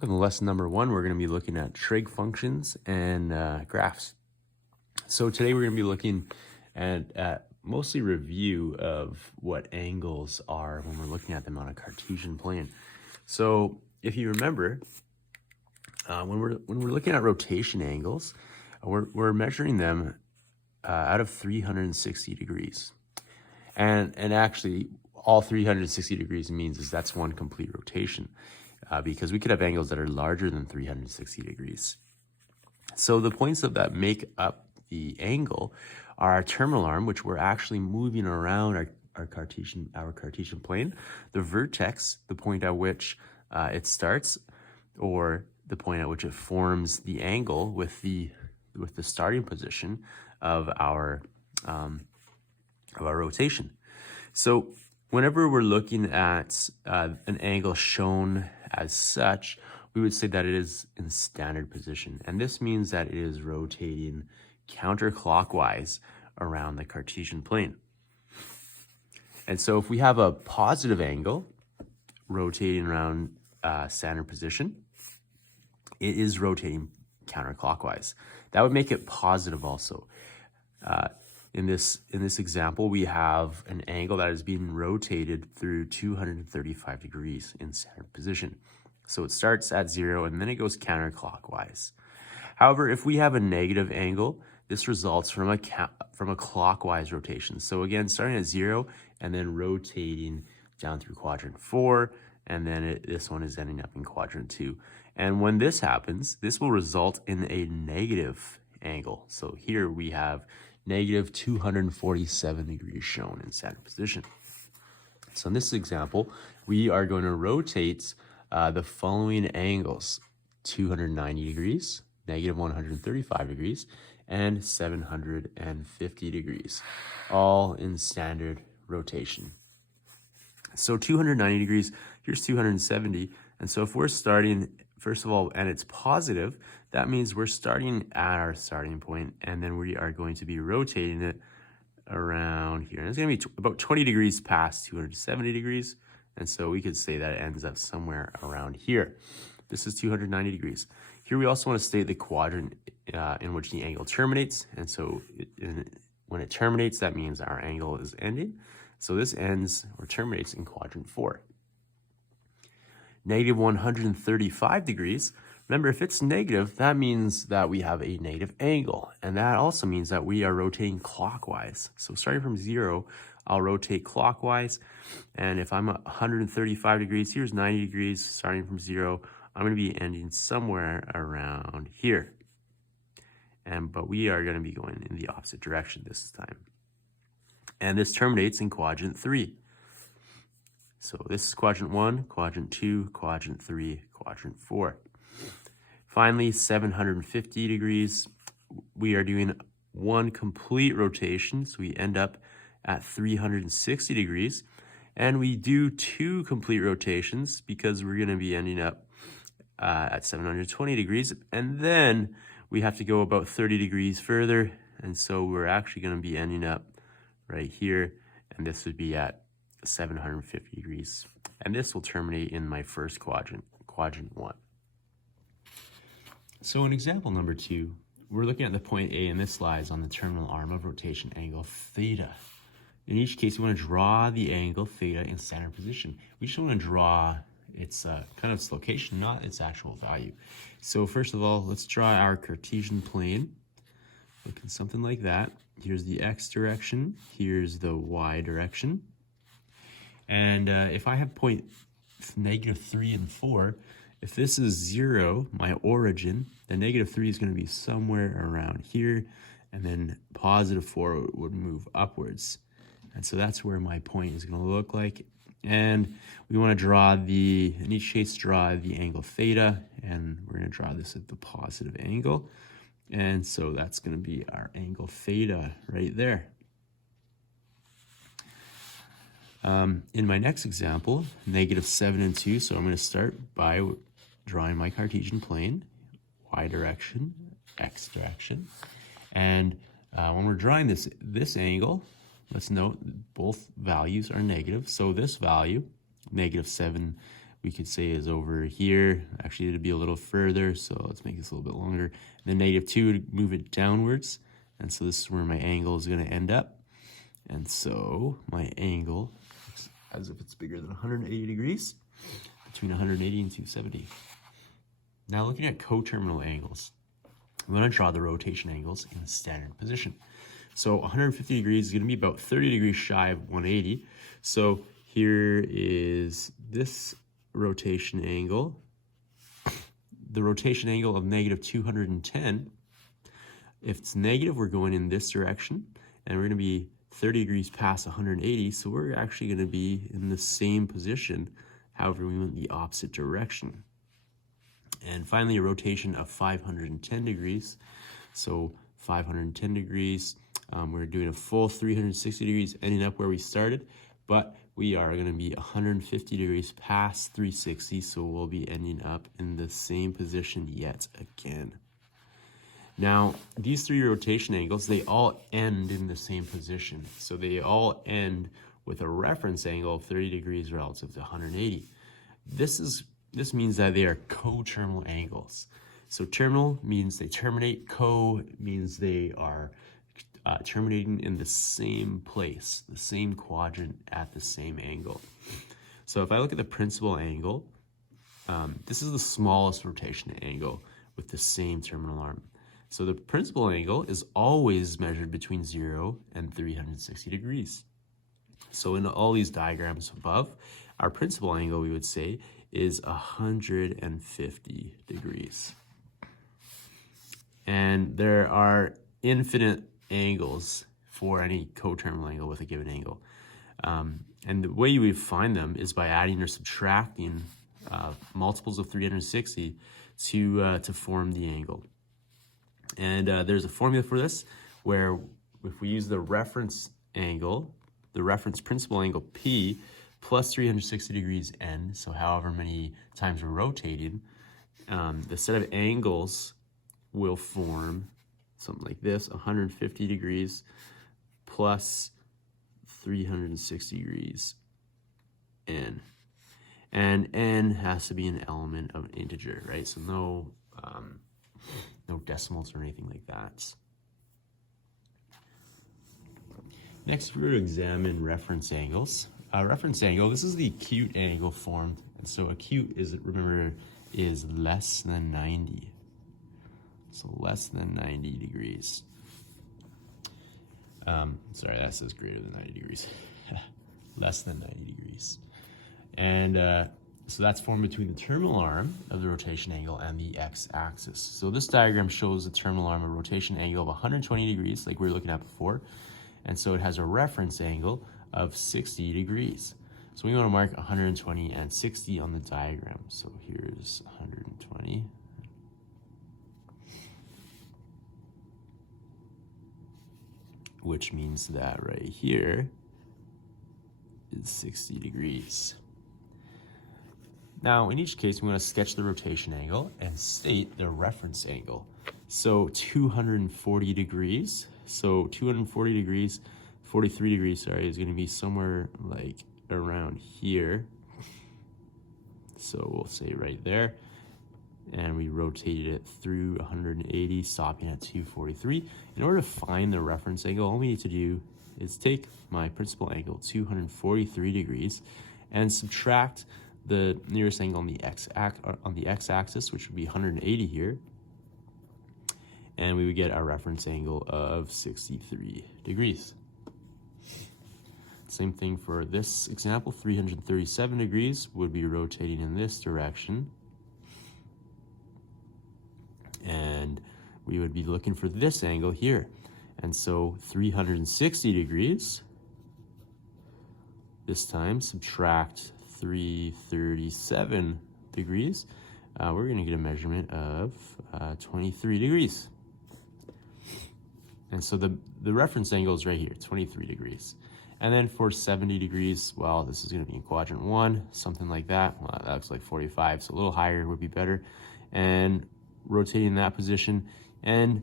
Welcome to lesson number 1. We're going to be looking at trig functions and graphs. So today we're going to be looking at mostly review of what angles are when we're looking at them on a Cartesian plane. So if you remember, when we're looking at rotation angles, we're measuring them out of 360 degrees. And actually, all 360 degrees means is that's one complete rotation. Because we could have angles that are larger than 360 degrees. So the points of that make up the angle are our terminal arm, which we're actually moving around our Cartesian plane, the vertex, the point at which it starts, or the point at which it forms the angle with the starting position of our rotation. So whenever we're looking at an angle shown as such, we would say that it is in standard position. And this means that it is rotating counterclockwise around the Cartesian plane. And so if we have a positive angle rotating around standard position, it is rotating counterclockwise. That would make it positive also. In this example, we have an angle that is being rotated through 235 degrees in standard position. So it starts at 0 and then it goes counterclockwise. However, if we have a negative angle, this results from a clockwise rotation. So again, starting at 0 and then rotating down through quadrant 4, and then this one is ending up in quadrant 2. And when this happens, this will result in a negative angle. So here we have negative 247 degrees shown in standard position. So in this example, we are going to rotate the following angles: 290 degrees, negative 135 degrees, and 750 degrees, all in standard rotation. So 290 degrees, here's 270. And so if we're starting, first of all, and it's positive, that means we're starting at our starting point, and then we are going to be rotating it around here. And it's going to be about 20 degrees past 270 degrees. And so we could say that it ends up somewhere around here. This is 290 degrees. Here we also want to state the quadrant in which the angle terminates. And so when it terminates, that means our angle is ending. So this ends or terminates in quadrant 4. Negative 135 degrees. Remember, if it's negative, that means that we have a negative angle. And that also means that we are rotating clockwise. So starting from 0, I'll rotate clockwise. And if I'm at 135 degrees, here's 90 degrees. Starting from 0, I'm going to be ending somewhere around here. But we are going to be going in the opposite direction this time. And this terminates in quadrant 3. So this is quadrant 1, quadrant 2, quadrant 3, quadrant 4. Finally, 750 degrees, we are doing one complete rotation, so we end up at 360 degrees. And we do 2 complete rotations because we're going to be ending up at 720 degrees. And then we have to go about 30 degrees further. And so we're actually going to be ending up right here. And this would be at 750 degrees. And this will terminate in my first quadrant, quadrant 1. So in example number 2, we're looking at the point A, and this lies on the terminal arm of rotation angle theta. In each case, we want to draw the angle theta in standard position. We just want to draw its kind of its location, not its actual value. So first of all, let's draw our Cartesian plane. Looking something like that. Here's the x direction. Here's the y direction. And if I have point negative 3 and 4, if this is 0, my origin, then negative 3 is going to be somewhere around here, and then positive 4 would move upwards. And so that's where my point is going to look like. And we want to draw in each case, draw the angle theta, and we're going to draw this at the positive angle. And so that's going to be our angle theta right there. In my next example, negative 7 and 2, so I'm going to start by drawing my Cartesian plane, y direction, x direction. And when we're drawing this angle, let's note both values are negative. So this value, negative 7, we could say is over here. Actually, it'd be a little further, so let's make this a little bit longer. And then -2 would move it downwards, and so this is where my angle is going to end up. And so my angle looks as if it's bigger than 180 degrees, between 180 and 270. Now looking at coterminal angles, I'm going to draw the rotation angles in the standard position. So 150 degrees is going to be about 30 degrees shy of 180. So here is this rotation angle, the rotation angle of -210. If it's negative, we're going in this direction, and we're going to be 30 degrees past 180, so we're actually going to be in the same position. However, we went the opposite direction. And finally, a rotation of 510 degrees. So 510 degrees, we're doing a full 360 degrees, ending up where we started, but we are going to be 150 degrees past 360, so we'll be ending up in the same position yet again. Now, these three rotation angles, they all end in the same position. So they all end with a reference angle of 30 degrees relative to 180. This means that they are coterminal angles. So terminal means they terminate, co means they are terminating in the same place, the same quadrant at the same angle. So if I look at the principal angle, this is the smallest rotation angle with the same terminal arm. So the principal angle is always measured between 0 and 360 degrees. So in all these diagrams above, our principal angle, we would say, is 150 degrees. And there are infinite angles for any coterminal angle with a given angle. And the way you would find them is by adding or subtracting multiples of 360 to form the angle. And there's a formula for this where if we use the reference angle, the reference principal angle P plus 360 degrees N, so however many times we're rotating, the set of angles will form something like this, 150 degrees plus 360 degrees N. And N has to be an element of an integer, right? So no decimals or anything like that. Next, we're going to examine reference angles. Reference angle, this is the acute angle formed. And so acute is, remember, is less than 90. So less than 90 degrees. Sorry, that says greater than 90 degrees. Less than 90 degrees. And so that's formed between the terminal arm of the rotation angle and the x-axis. So this diagram shows the terminal arm of rotation angle of 120 degrees, like we were looking at before. And so it has a reference angle of 60 degrees. So we want to mark 120 and 60 on the diagram. So here's 120. Which means that right here is 60 degrees. Now, in each case, we want to sketch the rotation angle and state the reference angle. So 240 degrees. So 240 degrees, 43 degrees, sorry, is going to be somewhere like around here. So we'll say right there. And we rotated it through 180, stopping at 243. In order to find the reference angle, all we need to do is take my principal angle, 243 degrees, and subtract the nearest angle on the x-axis, which would be 180 here, and we would get our reference angle of 63 degrees. Same thing for this example, 337 degrees would be rotating in this direction, and we would be looking for this angle here. And so 360 degrees, this time subtract 337 degrees, we're going to get a measurement of 23 degrees. And so the reference angle is right here, 23 degrees. And then for 70 degrees, well, this is going to be in quadrant 1, something like that. Well, that looks like 45, so a little higher would be better. And rotating that position, and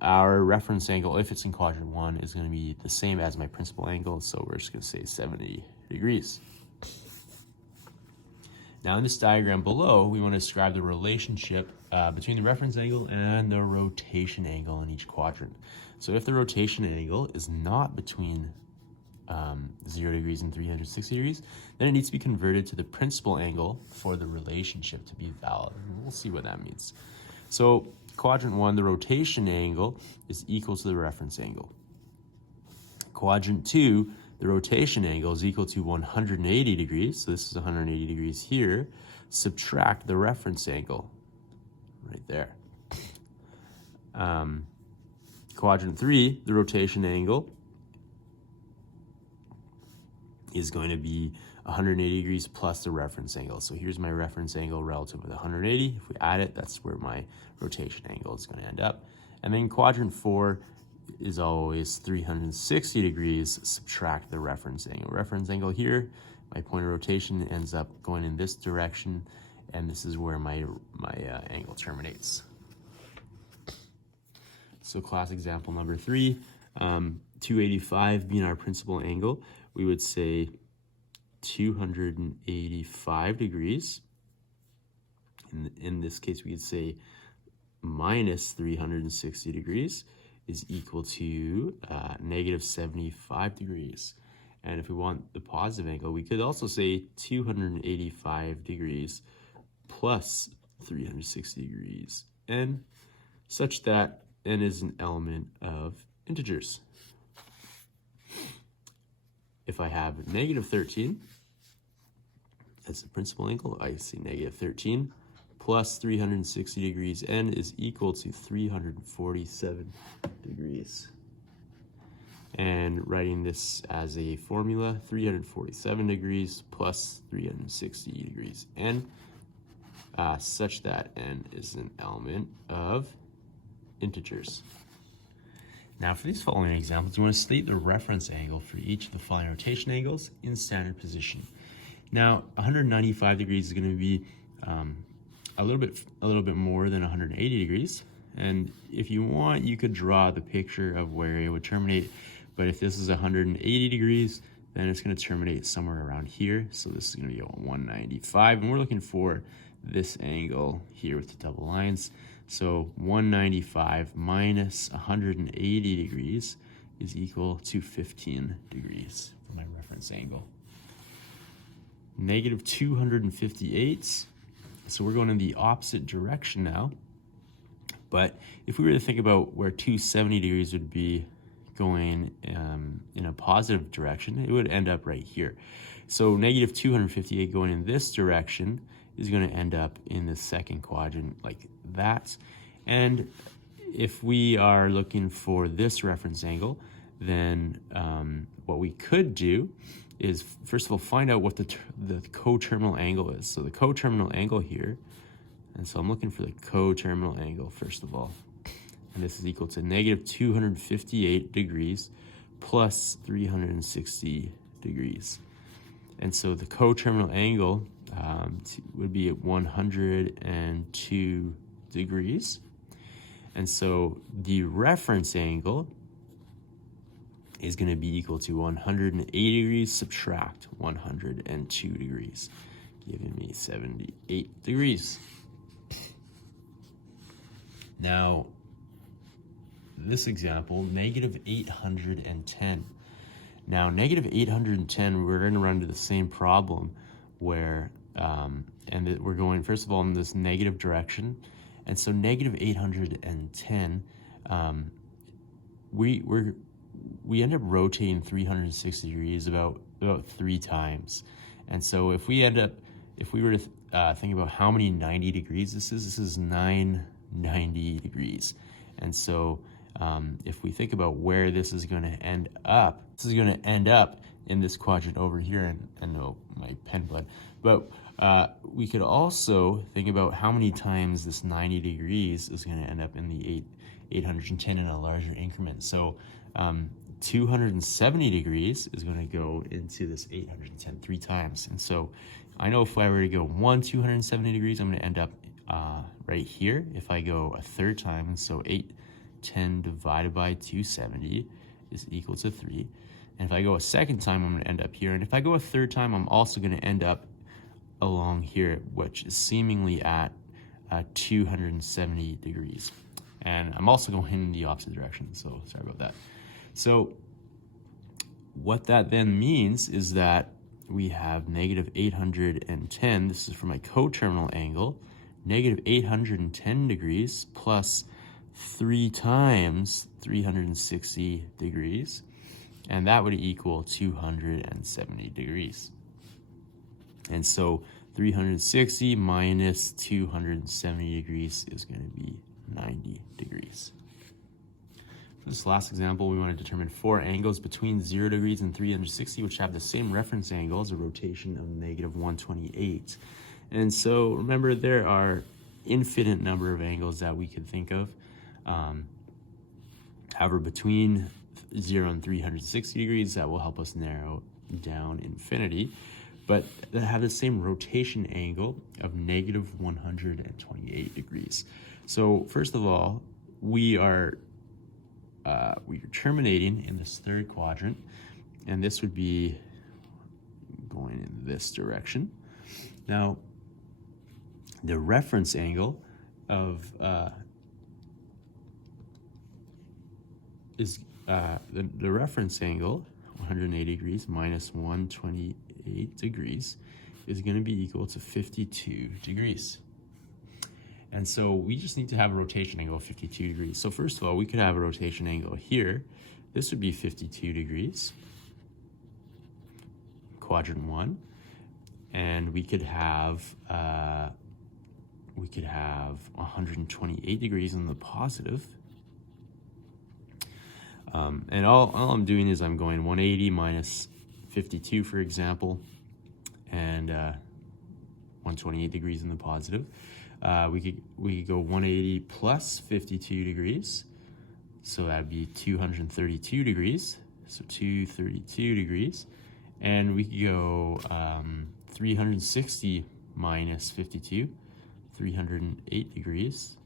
our reference angle, if it's in quadrant 1, is going to be the same as my principal angle, so we're just going to say 70 degrees. Now in this diagram below, we want to describe the relationship between the reference angle and the rotation angle in each quadrant. So if the rotation angle is not between 0 degrees and 360 degrees, then it needs to be converted to the principal angle for the relationship to be valid. And we'll see what that means. So quadrant 1, the rotation angle is equal to the reference angle. Quadrant 2, the rotation angle is equal to 180 degrees. So this is 180 degrees here. Subtract the reference angle right there. Quadrant 3, the rotation angle is going to be 180 degrees plus the reference angle. So here's my reference angle relative to 180. If we add it, that's where my rotation angle is going to end up. And then quadrant 4 is always 360 degrees, subtract the reference angle. Reference angle here, my point of rotation ends up going in this direction, and this is where my angle terminates. So class example number 3, 285 being our principal angle, we would say 285 degrees. In this case, we could say minus 360 degrees is equal to negative 75 degrees. And if we want the positive angle, we could also say 285 degrees plus 360 degrees, and such that n is an element of integers. If I have negative 13 as the principal angle, I say negative 13 plus 360 degrees, n is equal to 347 degrees. And writing this as a formula, 347 degrees plus 360 degrees n, such that n is an element of integers. Now for these following examples, you want to state the reference angle for each of the following rotation angles in standard position. Now 195 degrees is going to be a little bit more than 180 degrees, and if you want, you could draw the picture of where it would terminate. But if this is 180 degrees, then it's going to terminate somewhere around here. So this is going to be 195, and we're looking for this angle here with the double lines. So 195 minus 180 degrees is equal to 15 degrees for my reference angle. Negative 258. So we're going in the opposite direction now. But if we were to think about where 270 degrees would be going in a positive direction, it would end up right here. So negative 258 going in this direction is going to end up in the second quadrant like that. And if we are looking for this reference angle, then what we could do is, first of all, find out what the coterminal angle is. So the coterminal angle here, and so I'm looking for the coterminal angle first of all. And this is equal to negative 258 degrees plus 360 degrees. And so the coterminal angle would be at 102 degrees. And so the reference angle is going to be equal to 180 degrees subtract 102 degrees, giving me 78 degrees. Now, this example, negative 810. Now, negative 810, we're going to run into the same problem where, we're going, first of all, in this negative direction. And so negative 810, we end up rotating 360 degrees about 3 times. And so if we were to think about how many 90 degrees this is 990 degrees. And so if we think about where this is going to end up, this is going to end up in this quadrant over here, and no, my pen bled. But we could also think about how many times this 90 degrees is going to end up in the 810 in a larger increment. So 270 degrees is going to go into this 810 3 times. And so I know if I were to go 270 degrees, I'm going to end up right here. If I go a third time, so 810 divided by 270 is equal to 3. And if I go a second time, I'm going to end up here. And if I go a third time, I'm also going to end up along here, which is seemingly at 270 degrees. And I'm also going in the opposite direction, so sorry about that. So what that then means is that we have negative 810, this is for my coterminal angle, negative 810 degrees plus 3 times 360 degrees, and that would equal 270 degrees. And so 360 minus 270 degrees is going to be 90 degrees. For this last example, we want to determine 4 angles between 0 degrees and 360, which have the same reference angle as a rotation of negative 128. And so remember, there are infinite number of angles that we could think of. However, between 0 and 360 degrees, that will help us narrow down infinity, but that have the same rotation angle of negative 128 degrees. So first of all, we are terminating in this third quadrant, and this would be going in this direction. Now, the reference angle of the reference angle, 180 degrees minus 128 degrees, is going to be equal to 52 degrees. And so we just need to have a rotation angle of 52 degrees. So first of all, we could have a rotation angle here. This would be 52 degrees, quadrant 1. And we could have 128 degrees in the positive. And all I'm doing is I'm going 180 minus 52, for example, and 128 degrees in the positive. We could go 180 plus 52 degrees, so that'd be 232 degrees. So 232 degrees, and we could go 360 minus 52, 308 degrees.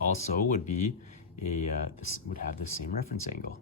Also would be this would have the same reference angle.